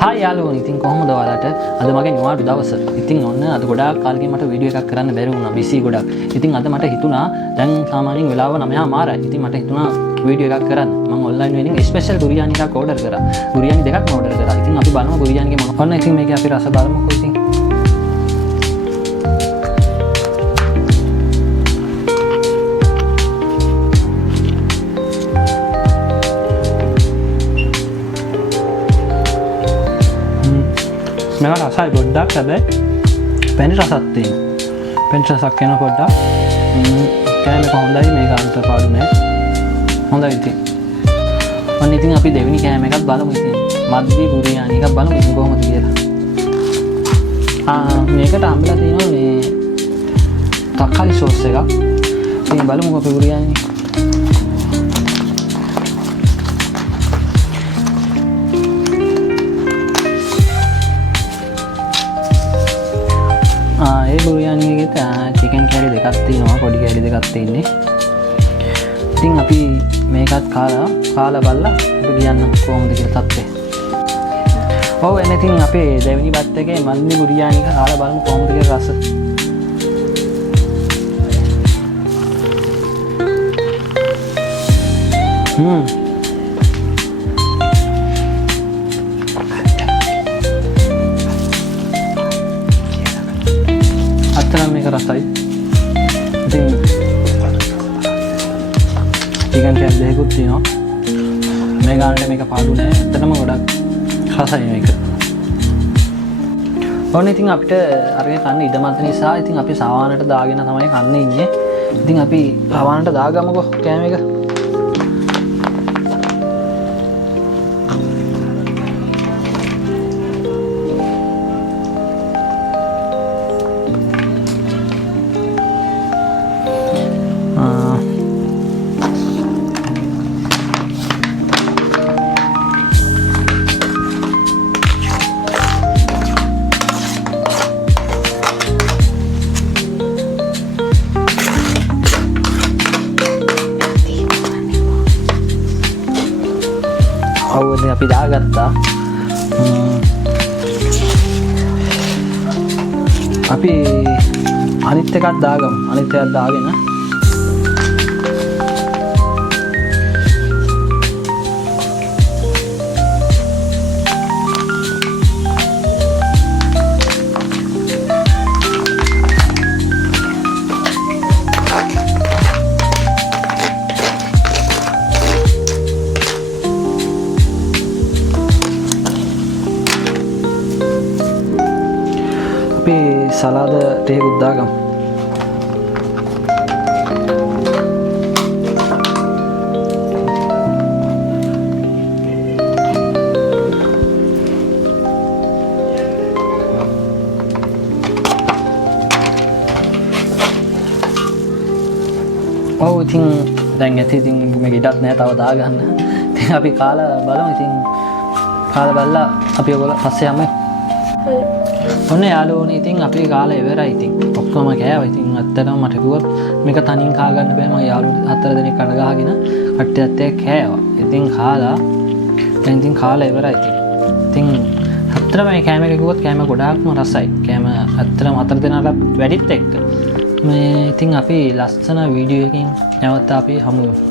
Hi යාළුවෝ ඉතින් කොහොමද ඔයාලට අද මගේ නිවාඩු දවස. ඉතින් ඔන්න අද ගොඩාක් කාලෙකින් මට වීඩියෝ එකක් කරන්න බැරි වුණා. බිසි ගොඩක්. ඉතින් අද මට හිතුණා දැන් සාමාන්‍යයෙන් වෙලාව 9:00 ඉතින් මට හිතුණා වීඩියෝ එකක් කරන්න. මම ඔන්ලයින් වෙනින් ස්පෙෂල් බුරියානි එකක් ඕඩර් කරා. බුරියානි දෙකක්ම ඕඩර් කරා. ඉතින් අපි බලමු බුරියානිගේ මොකක්ද. ඔන්න ඉතින් මේකේ අපි රස බලමුකෝ ඉතින්. මේක රසයි පොඩ්ඩක් හැබැයි පැණි රසක් තියෙනවා. පැණි රසක් එන පොඩ්ඩක්. කෑම කොහොඳයි මේක අන්තර පාඩු නෑ. හොඳයි ඉතින්. ඔන්න ඉතින් අපි දෙවෙනි කෑම එකත් බලමු ඉතින්. මද්දි බුරියානි එකක් බලමු ඉතින් කොහොමද කියලා. මේකට හම්බලා තියෙනවා මේ තක්කාලි සෝස් එකක්. ඉතින් බලමු අපි බුරියානි. ඒ බුරියානි එකේ චිකන් කැරි දෙකක් තියෙනවා. පොඩි කැරි දෙකක් තියෙන්නේ. ඉතින් අපි මේකත් කාලා බලලා අපි කියන්නම් කොහොමද කියලා තත්ත්වය. ඔව් එන්න ඉතින් අපේ දෙවෙනි බත් එකේ මන්දි බුරියානි එක කාලා බලමු කොහොමද කියලා රස. අත්තරම මේක රසයි. ඉතින් චිකන් කැරි දෙකකුත් තියෙනවා. මේ ගානට මේක පාඩු නෑ. ඇත්තටම ගොඩක් රසයි මේක. ඔන්න ඉතින් අපිට අරගෙන කන්න ඉඩමත් නිසා ඉතින් අපි සවානට දාගෙන තමයි කන්න ඉන්නේ. ඉතින් අපි සවානට දාගමුකෝ කෑම එක. අවුද අපි දාගත්තා. අපි අනිත් එකක් දාගමු. අනිත් එකක් දාගෙන අපි සලාද ටිකකුත් දාගමු. ඔව් ඉතින් දැන් ඇති ඉතින් මේක ඉඩක් නැහැ තව දාගන්න. ඉතින් අපි කාලා බලමු. ඉතින් කාලා බලලා අපි ඔයගොල්ලෝ පස්සේ යමු. ඔන්න යාළුවෝනේ ඉතින් අපි කාලා ඉවරයි ඉතින්. ඔක්කොම කෑවා. ඉතින් ඇත්තටම මට කිව්වොත් මේක තනියෙන් කා ගන්න බෑ. මම යාළුවෝ 4 දෙනෙක් කන ගහගෙන කට්ටියත් එක්ක කෑවා. ඉතින් කාලා දැන් ඉතින් කාලා ඉවරයි ඉතින්. ඉතින් ඇත්තටම මේ කෑම එක කිව්වොත් කෑම ගොඩාක්ම රසයි. කෑම ඇත්තටම 4 දෙනාට වැඩිත් එක්ක. මේ ඉතින් අපි ලස්සන වීඩියෝ එකකින් නැවත අපි හමු වෙමු.